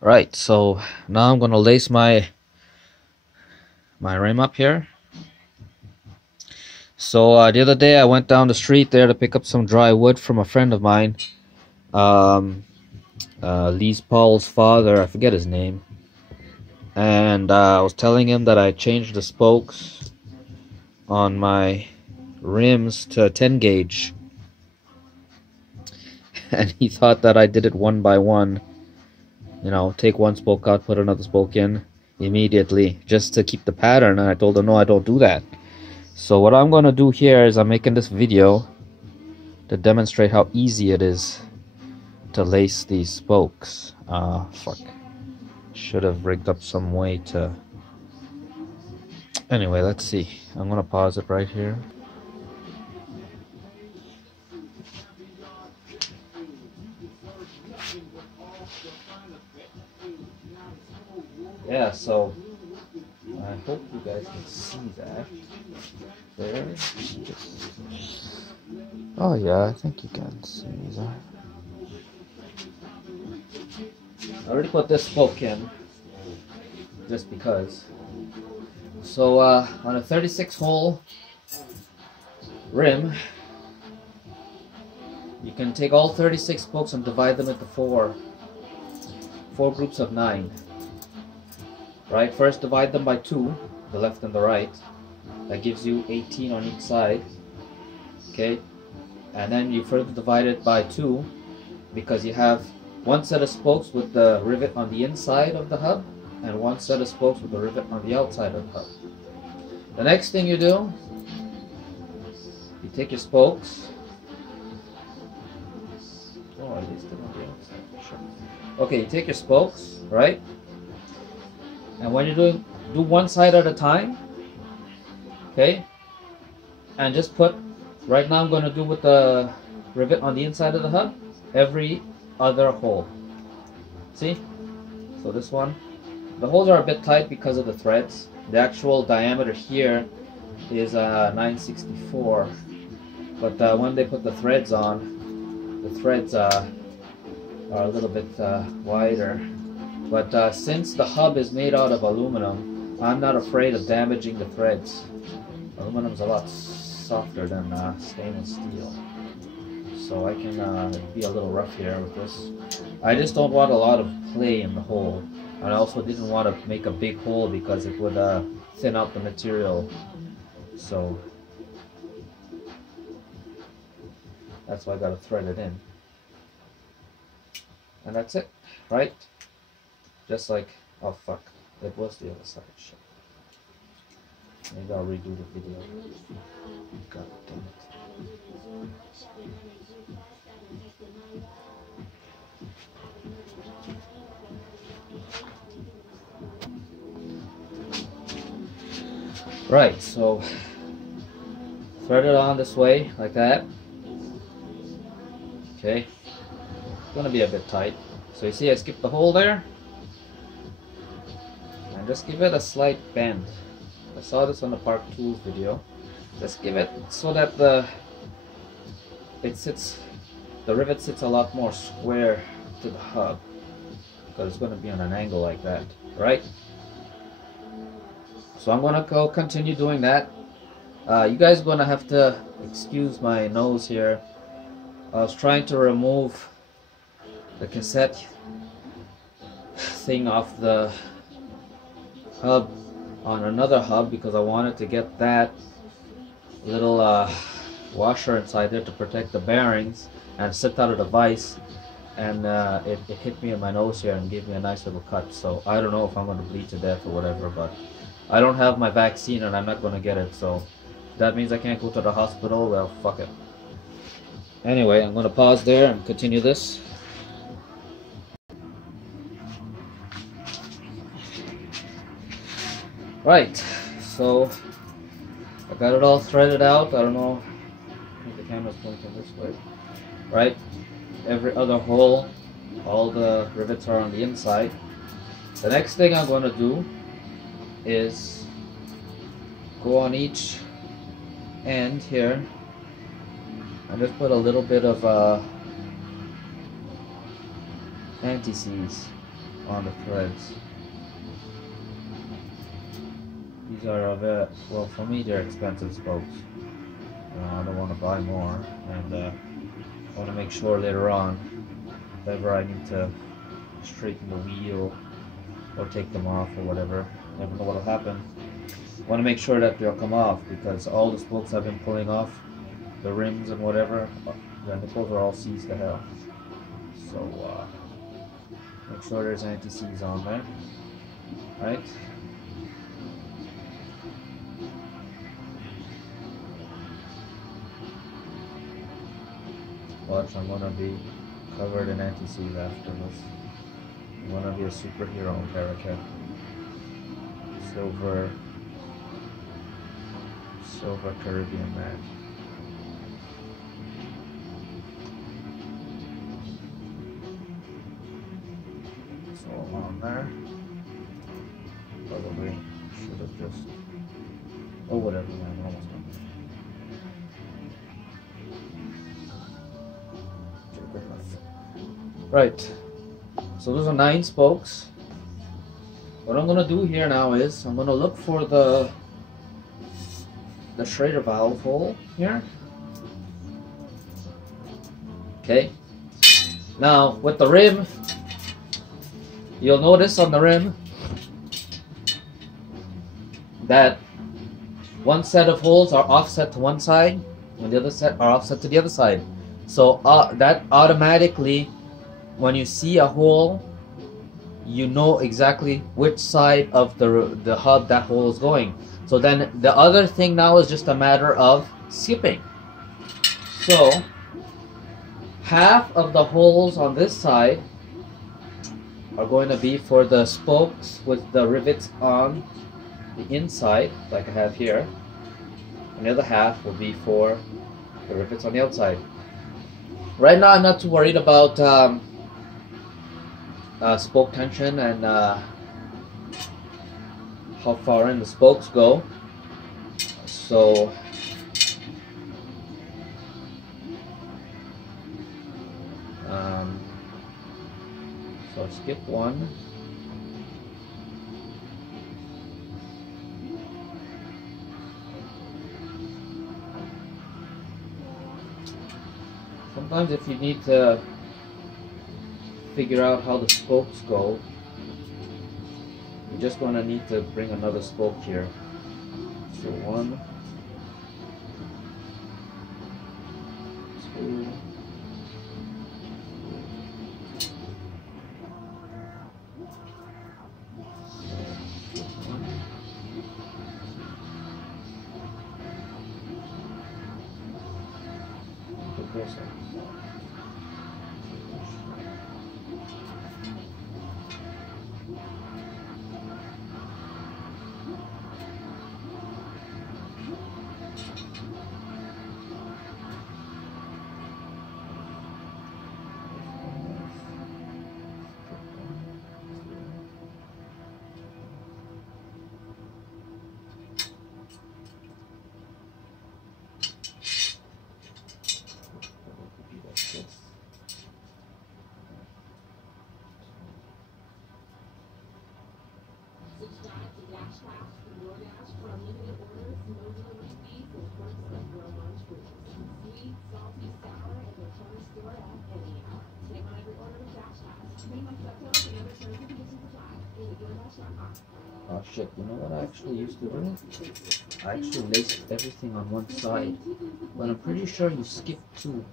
Right, so now I'm gonna lace my rim up here. So the other day I went down the street there to pick up some dry wood from a friend of mine. Lise Paul's father, I forget his name. And I was telling him that I changed the spokes on my rims to 10 gauge. And he thought that I did it one by one. You know, take one spoke out, put another spoke in immediately, just to keep the pattern. And I told him, no, I don't do that. So what I'm going to do here is I'm making this video to demonstrate how easy it is to lace these spokes. Fuck. Should have rigged up some way to... Anyway, let's see. I'm going to pause it right here. Yeah, so I hope you guys can see that. There. Oh yeah, I think you can see that. I already put this spoke in, just because. So on a 36 hole rim, you can take all 36 spokes and divide them into four groups of 9. Right, first divide them by 2, the left and the right. That gives you 18 on each side. Okay, and then you further divide it by 2 because you have one set of spokes with the rivet on the inside of the hub and one set of spokes with the rivet on the outside of the hub. The next thing you do, you take your spokes. Oh, are they still on the outside? Sure. Okay, you take your spokes, right? And when you're doing, do one side at a time. Okay, and just put, right now I'm going to do with the rivet on the inside of the hub, every other hole. See? So this one, the holes are a bit tight because of the threads. The actual diameter here is 964, but when they put the threads on, the threads are a little bit wider. But since the hub is made out of aluminum, I'm not afraid of damaging the threads. Aluminum's a lot softer than stainless steel, so I can be a little rough here with this. I just don't want a lot of play in the hole, and I also didn't want to make a big hole because it would thin out the material. So that's why I gotta thread it in, and that's it, right? Just like, oh fuck, it was the other side. Shit. Maybe I'll redo the video. God damn it. Right, so thread it on this way, like that. Okay, it's gonna be a bit tight. So you see I skipped the hole there. And just give it a slight bend. I saw this on the Park Tools video. Just give it so that the rivet sits a lot more square to the hub, because it's going to be on an angle like that, right? So I'm going to go continue doing that. You guys are going to have to excuse my nose here. I was trying to remove the cassette thing off the hub on another hub because I wanted to get that little washer inside there to protect the bearings and slipped out of the vise, and it hit me in my nose here and gave me a nice little cut. So I don't know if I'm going to bleed to death or whatever, but I don't have my vaccine and I'm not going to get it, so that means I can't go to the hospital. Well, fuck it. Anyway, I'm going to pause there and continue this. Right, so I got it all threaded out. I don't know, I think the camera's pointing this way. Right, every other hole, all the rivets are on the inside. The next thing I'm going to do is go on each end here and just put a little bit of anti-seize on the threads. These are well, for me they're expensive spokes. I don't want to buy more, and I want to make sure later on, if ever I need to straighten the wheel or take them off or whatever, never know what'll happen. I want to make sure that they'll come off, because all the spokes I've been pulling off, the rims and whatever, the nipples are all seized to hell. So make sure there's anti-seize on there, right? Watch, I'm gonna be covered in anti-seize after this. I'm gonna be a superhero in Paracat. Silver Caribbean man. It's all on there. Probably should have just. Oh, whatever, man. Almost done. Right. So those are 9 spokes. What I'm gonna do here now is I'm gonna look for the Schrader valve hole here. Okay. Now with the rim, you'll notice on the rim that one set of holes are offset to one side and the other set are offset to the other side. So that automatically, when you see a hole, you know exactly which side of the hub that hole is going. So then the other thing now is just a matter of skipping. So half of the holes on this side are going to be for the spokes with the rivets on the inside, like I have here, and the other half will be for the rivets on the outside. Right now I'm not too worried about spoke tension and how far in the spokes go. So so skip one. Sometimes if you need to figure out how the spokes go, you're just going to need to bring another spoke here. So 1, 2, oh shit, you know what I actually used to do? I actually laced everything on one side, but I'm pretty sure you skip 2.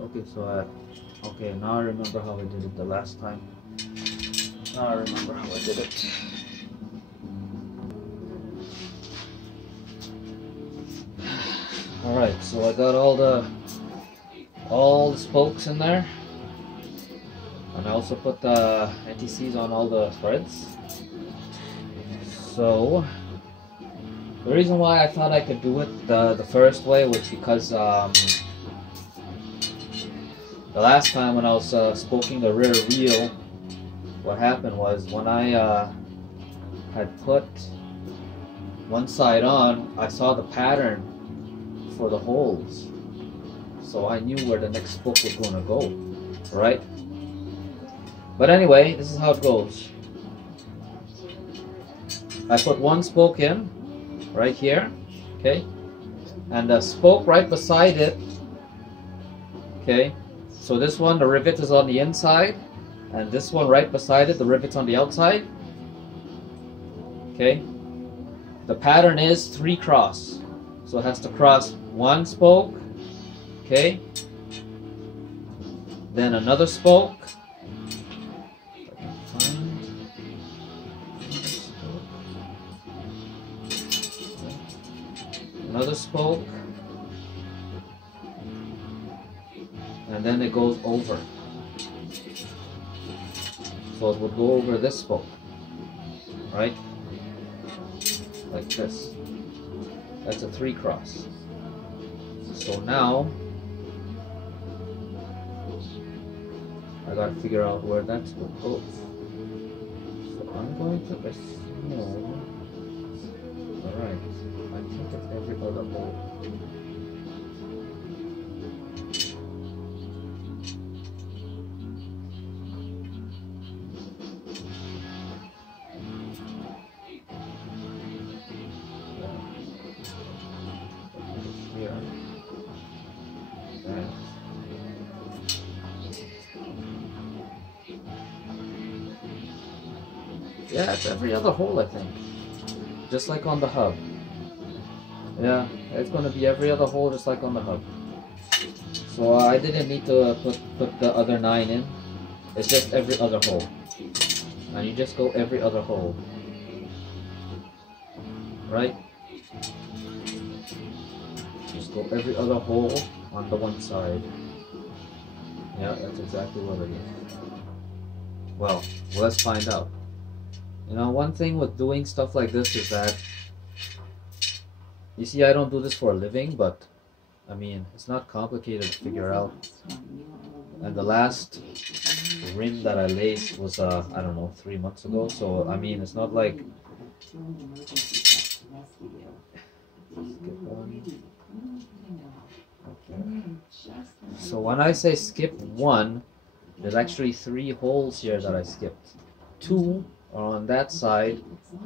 Okay, so okay, now I remember how I did it the last time. Now I remember how I did it. Alright, so I got all the spokes in there. And I also put the anti-seize on all the threads. So the reason why I thought I could do it the first way was because the last time when I was spoking the rear wheel, what happened was when I had put one side on, I saw the pattern for the holes, so I knew where the next spoke was going to go, right? But anyway, this is how it goes. I put one spoke in right here, okay, and the spoke right beside it, okay, so this one, the rivet is on the inside, and this one right beside it, the rivet's on the outside, okay. The pattern is 3 cross, so it has to cross one spoke, okay, then another spoke, another spoke, and then it goes over. So it would go over this spoke, right? Like this. That's a 3 cross. So now I gotta figure out where that spoke goes. So I'm going to assume, alright, I think it's every other hole. Yeah, it's every other hole, I think. Just like on the hub. Yeah, it's going to be every other hole just like on the hub. So I didn't need to put the other 9 in. It's just every other hole. And you just go every other hole. Right? Just go every other hole on the one side. Yeah, that's exactly what it is. Well, let's find out. You know, one thing with doing stuff like this is that, you see, I don't do this for a living, but I mean, it's not complicated to figure out. And the last rim that I laced was, I don't know, 3 months ago. So, I mean, it's not like... Okay. So when I say skip 1, there's actually 3 holes here that I skipped. 2 are on that side,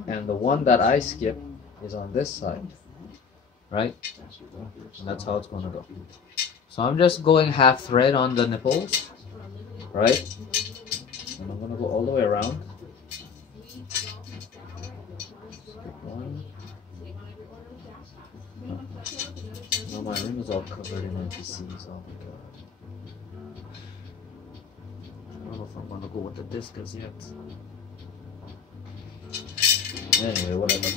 and the one that I skipped is on this side, right? And that's how it's going to go. So I'm just going half thread on the nipples, right? And I'm going to go all the way around. Skip 1. Now my rim is all covered in NPCs. Oh my god. I don't know if I'm going to go with the disc as yet. Anyway, whatever.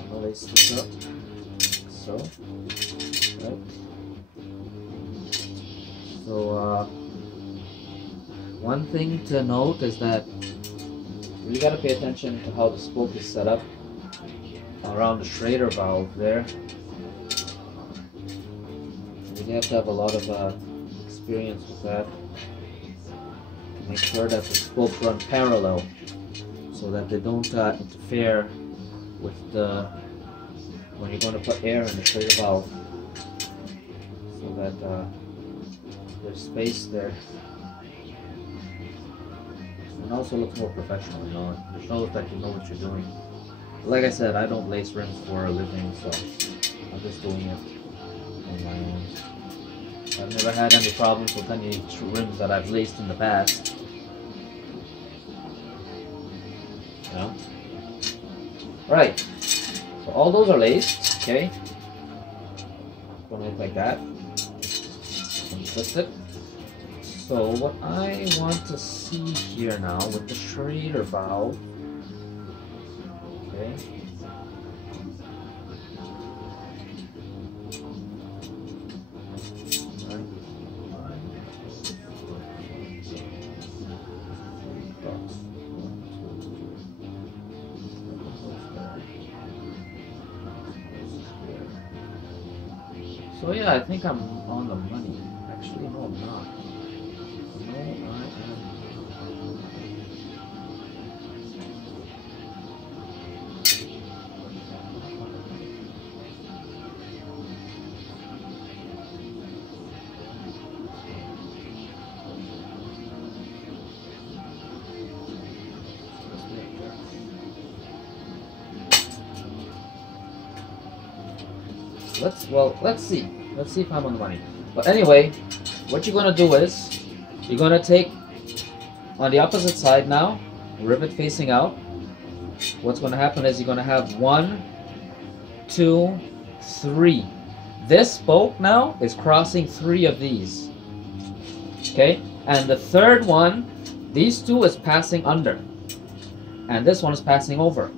I'm gonna lace this up. So, right. So, one thing to note is that you gotta pay attention to how the spoke is set up around the Schrader valve there. You have to have a lot of experience with that to make sure that the spokes run parallel, so that they don't interfere with the, when you're going to put air in the Schrader valve, so that there's space there. And also looks more professional, you know. It shows that you know what you're doing. Like I said, I don't lace rims for a living, so I'm just doing it on my own. I've never had any problems with any rims that I've laced in the past. You know? Right. So all those are laced, okay? It's gonna look like that. Twist it. So what I want to see here now with the Schrader valve, okay? So yeah, I think I'm on the money. Actually, no, I'm not. No, I am. Let's see. Let's see if I'm on the money. But anyway, what you're gonna do is you're gonna take on the opposite side now, rivet facing out. What's gonna happen is you're gonna have 1, 2, 3. This spoke now is crossing 3 of these. Okay, and the third one, these 2 is passing under, and this one is passing over,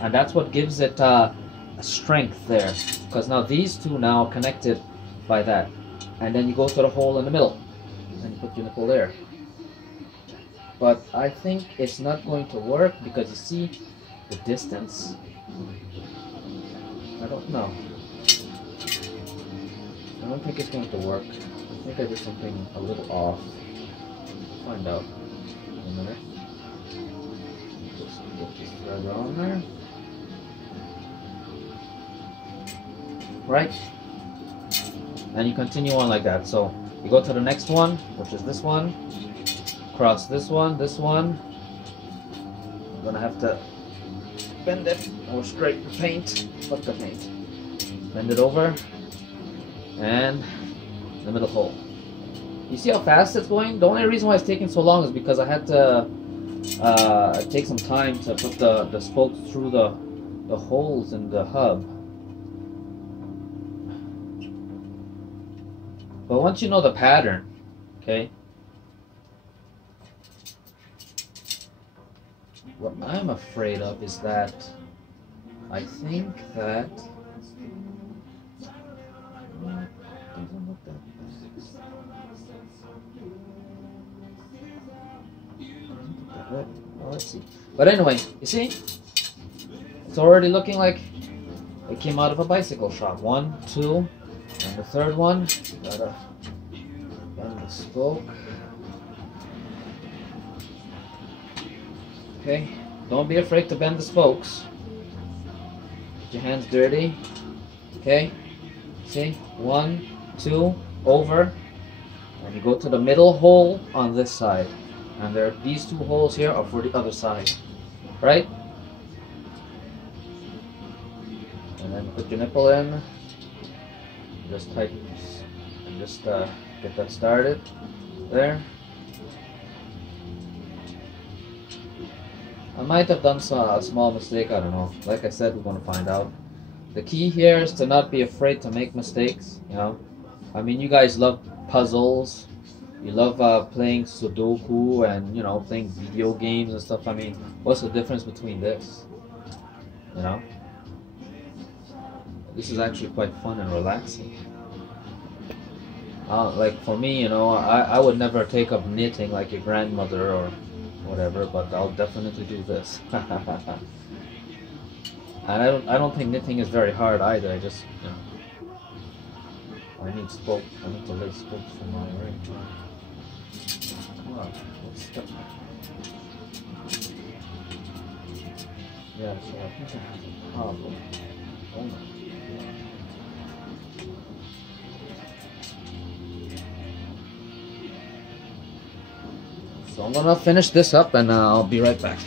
and that's what gives it a strength there, because now these 2 now are connected by that, and then you go to the hole in the middle and you put your nipple there. But I think it's not going to work because you see the distance. I don't know. I don't think it's going to work. I think I did something a little off. Find out in a minute. Just get this thread on there. Right? And you continue on like that. So you go to the next one, which is this one. Cross this one, this one. I'm gonna have to bend it or scrape the paint. Fuck the paint. Bend it over. And the middle hole. You see how fast it's going? The only reason why it's taking so long is because I had to take some time to put the spokes through the holes in the hub. But once you know the pattern, okay, what I'm afraid of is that I think that doesn't look that bad. Well, let's see. But anyway, you see, it's already looking like it came out of a bicycle shop. 1, 2, and the third one. Gotta bend the spoke. Okay, don't be afraid to bend the spokes. Get your hands dirty. Okay, see, 1, 2, over, and you go to the middle hole on this side, and there these 2 holes here are for the other side, right? And then put your nipple in. Just tighten and just get that started there. I might have done a small mistake, I don't know. Like I said, we're going to find out. The key here is to not be afraid to make mistakes, you know. I mean, you guys love puzzles. You love playing Sudoku and, you know, playing video games and stuff. I mean, what's the difference between this? You know? This is actually quite fun and relaxing. Like for me, you know, I would never take up knitting like your grandmother or whatever, but I'll definitely do this. And I don't think knitting is very hard either. I just, you know, I need spokes. I need to lay spokes for my ring. Come on, let's step. Yeah, so I think I have a problem. Oh no. So I'm gonna finish this up and I'll be right back.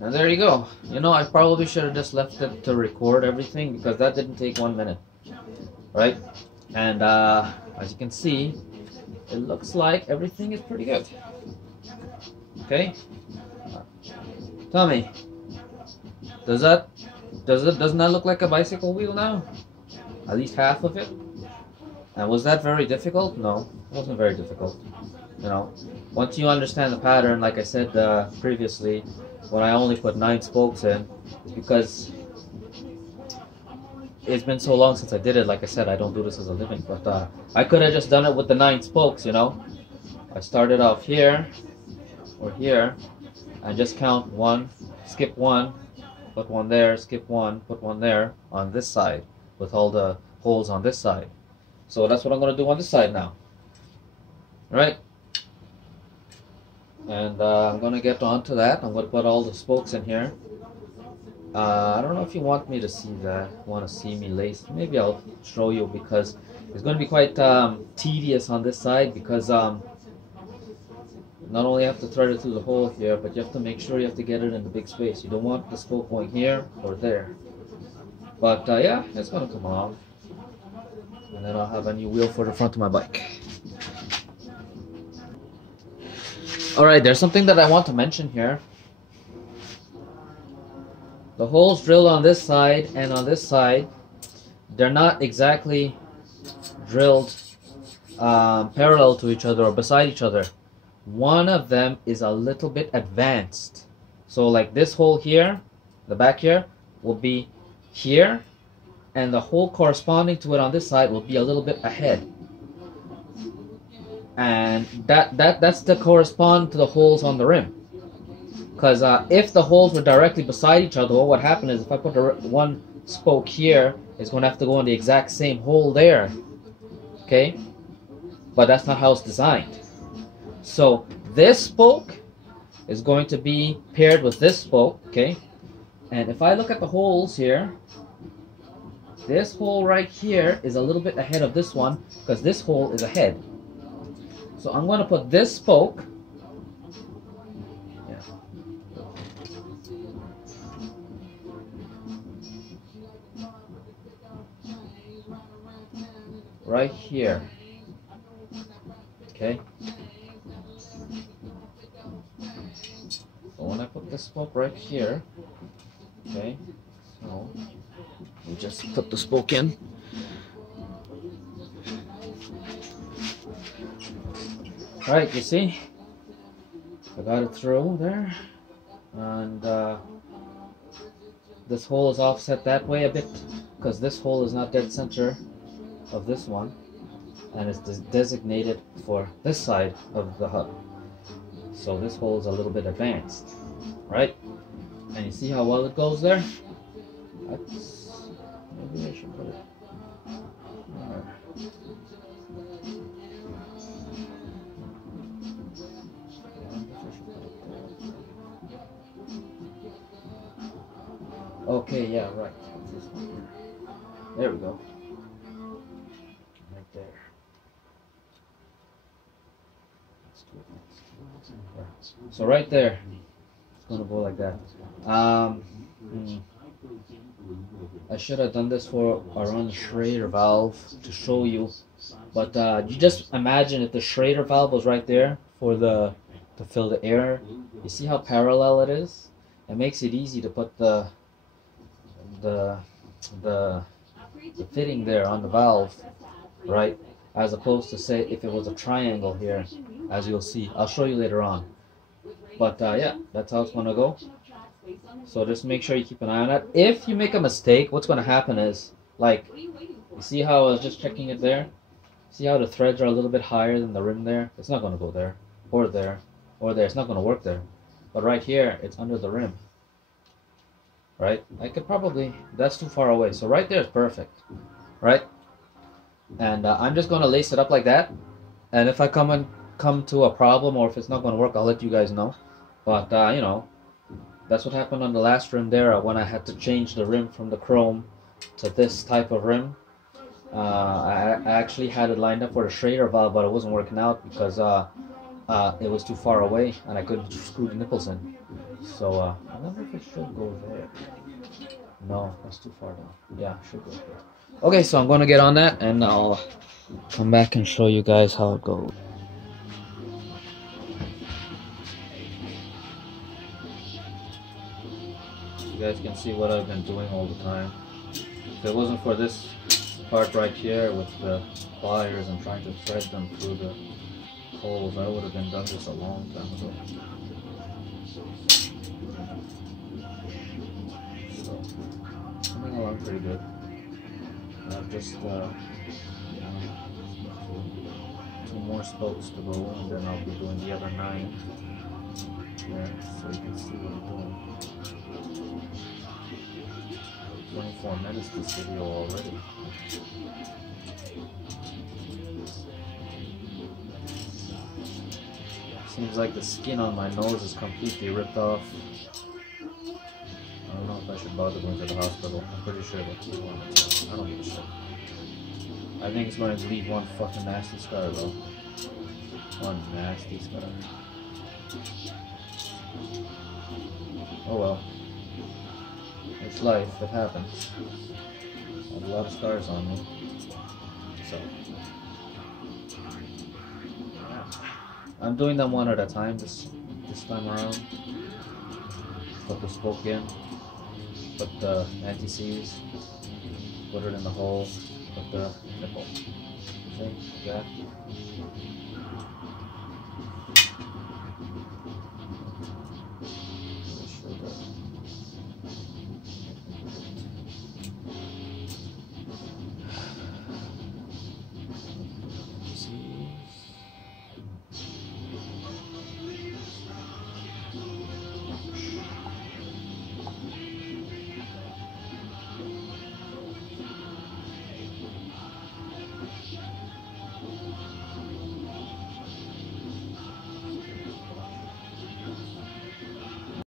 And there you go. You know, I probably should have just left it to record everything because that didn't take 1 minute. Right? And as you can see, it looks like everything is pretty good. Okay? Tell me, doesn't that look like a bicycle wheel now? At least half of it? And was that very difficult? No, it wasn't very difficult. You know, once you understand the pattern, like I said previously, when I only put 9 spokes in, it's because it's been so long since I did it. Like I said, I don't do this as a living, but I could have just done it with the 9 spokes, you know. I started off here or here and just count 1, skip 1, put one there, skip one, put one there on this side with all the holes on this side. So that's what I'm going to do on this side now. Right? And I'm going to get onto that. I'm going to put all the spokes in here. I don't know if you want me to see that, want to see me lace. Maybe I'll show you, because it's going to be quite tedious on this side, because not only have to thread it through the hole here, but you have to make sure you have to get it in the big space. You don't want the spoke going here or there. But yeah, it's going to come along. And then I'll have a new wheel for the front of my bike. Alright, there's something that I want to mention here. The holes drilled on this side and on this side, they're not exactly drilled parallel to each other or beside each other. One of them is a little bit advanced. So like this hole here, the back here, will be here, and the hole corresponding to it on this side will be a little bit ahead. And that's to correspond to the holes on the rim. Because if the holes were directly beside each other, what would happen is if I put one spoke here, it's going to have to go in the exact same hole there. Okay? But that's not how it's designed. So this spoke is going to be paired with this spoke. Okay? And if I look at the holes here, this hole right here is a little bit ahead of this one, because this hole is ahead. So I'm going to put this spoke right here. Okay. So when I put this spoke right here, okay, so we just put the spoke in. Right, you see, I got it through there, and this hole is offset that way a bit, because this hole is not dead center of this one, and it's designated for this side of the hub. So this hole is a little bit advanced, right? And you see how well it goes there? Maybe I should put it there. Okay, yeah, right. There we go. Right there. So right there, it's gonna go like that. I should have done this for around the Schrader valve to show you, but you just imagine if the Schrader valve was right there for to fill the air. You see how parallel it is? It makes it easy to put the fitting there on the valve, right? As opposed to, say, if it was a triangle here, as you'll see. I'll show you later on. But yeah, that's how it's gonna go. So just make sure you keep an eye on that. If you make a mistake, what's gonna happen is, like, you see how I was just checking it there? See how the threads are a little bit higher than the rim there? It's not gonna go there, or there, or there. It's not gonna work there. But right here, it's under the rim. Right? I could probably, that's too far away. So right there is perfect. Right? And I'm just going to lace it up like that. And if I come to a problem, or if it's not going to work, I'll let you guys know. But, you know, that's what happened on the last rim there when I had to change the rim from the chrome to this type of rim. I actually had it lined up for the Schrader valve, but it wasn't working out because it was too far away and I couldn't screw the nipples in. So I wonder if it should go there. No, that's too far down. Yeah, it should go there. Okay, so I'm going to get on that and I'll come back and show you guys how it goes. You guys can see what I've been doing all the time. If it wasn't for this part right here with the pliers and trying to thread them through the holes, I would have been done this a long time ago. So, coming along pretty good. I've just 2 more spokes to go, and then I'll be doing the other 9 there, so you can see what I'm doing. 24 minutes this video already. Seems like the skin on my nose is completely ripped off. I don't know if I should bother going to the hospital. I'm pretty sure that's I don't give a shit. I think it's going to leave one fucking nasty scar though. One nasty scar. Oh well. It's life, it happens. I have a lot of scars on me. So I'm doing them one at a time this time around. Put the spoke in, put the anti-seize, put it in the hole, put the nipple. See? Yeah.